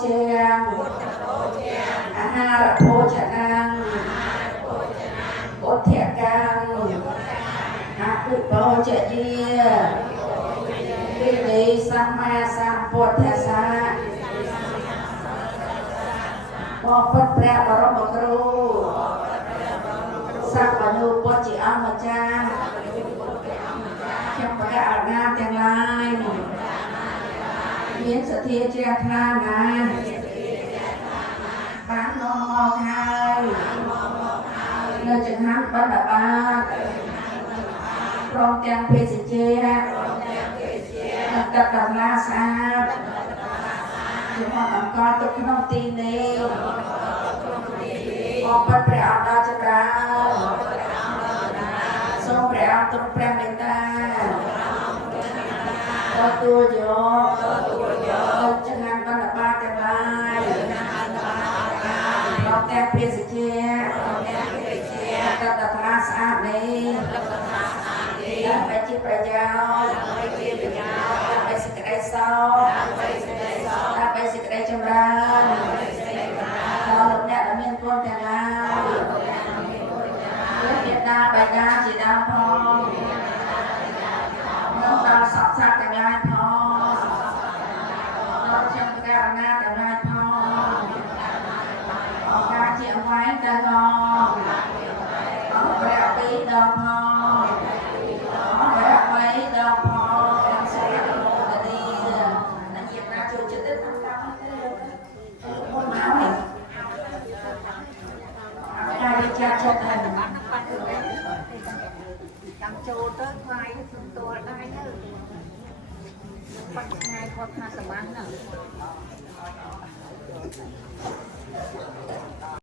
เจียงอาหารโภชนังอุทเทกังอาภิโภเจเยียวิริสัมมาสัมพุทธัสสะบพุทธพระบรมครูสัพพนุพุทธิอัมมจาเข้มพระอรหันต์ทั้งหลายមានសទ្ធាជ្រះថ្លាណាស់បាននាំមកហើយនៅចង្ហាន់បណ្ឌបាតព្រមទាំងភេសជ្ជៈនិងទឹកដំណើរស្អាតជាមួយអង្គទុកក្នុងទីនេះអបព្រះអង្គដ៏ចម្រើនសូមព្រះអង្គទ្រង់ព្រះមេត្តាទទួលយកចង្ហាន់បណ្ឌបាតទាំងឡាយព្រមទាំងភេសជ្ជៈទឹកដំណើរស្អាតនេះដើម្បីជាប្រយោជន៍ដើម្បីសេចក្តីសុខដើម្បីសេចក្តីចម្រើនដល់លោកអ្នកដែលមានគុណទាំងឡាយលោកមេត្តាបិតាជាដើមផងនិងដល់សព្វសត្វទាំងឡាយផងដល់ជាប្រការណាទាំងឡាយផងអរការជាអង្វែងដល់អរព្រះពីរដងផងអរព្រះបីដងផងសូមអនុមោទនានិងជាការចូលចិត្តទៅតាមកម្មទេមុនមកហើយការវិចារចិត្តហើយចាំចូលទៅខ្លាយសំទល់ដែរទៅបាត់ថ្ងៃគាត់ថាសមាំងហ្នឹង